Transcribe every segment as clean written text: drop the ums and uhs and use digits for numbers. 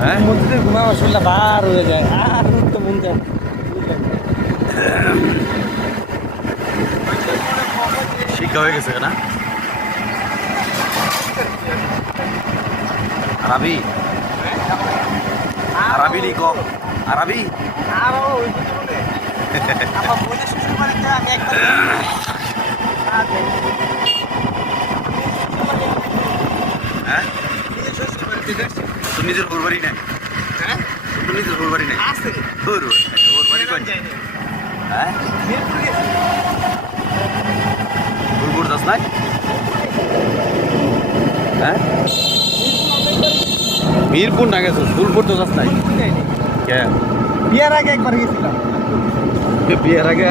হ্যাঁ মসজিদে ঘুমাবার শরীরটা বার হয়ে যায় আর তো মন যায় না। শিক্ষা হয়ে গেছে না আরবি আরবি লিখো আরবি আরো ওই কিছু বলে আমার বলে শ্বশুর বাড়িতে আমি একবার হ্যাঁ নিজের শ্বশুর বাড়িতে দেখছি। তোর নিজের ওর বাড়ি নাই হ্যাঁ তোর নিজের ওর বাড়ি নাই আছে ওর বাড়ি কই যায়নি হ্যাঁ মিরপুর গেছি ফুলপুর দাস নাই হ্যাঁ মিরপুর না গেছো ফুলপুর তো দাস নাই মিরপুর যায়নি কে বিয়ার আগে একবার গেছিলাম বিয়ের আগে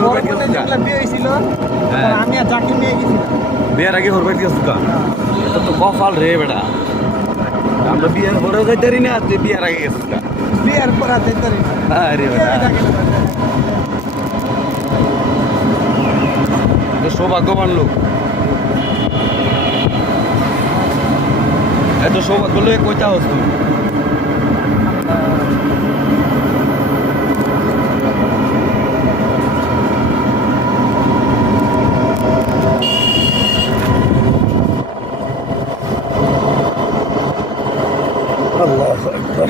ওর বাড়ি বড় গেছো যেগুলা বিয়ে হয়েছিল হ্যাঁ। তখন আমি আর জাকির নিয়ে গেছিলাম বিয়ের আগে ওর বাড়ি গেছো কা এটা তো কপাল রে বেটা আমরা বিয়ের পরেও যাইতে পারি না তুই বিয়ের আগে গেছিস কা বিয়ার পর আর যেতে পারি না। আরে বেটা এ সৌভাগ্যবান লোক এত সৌভাগ্য লোক কইতা হস তুই আল্লাহু আকবার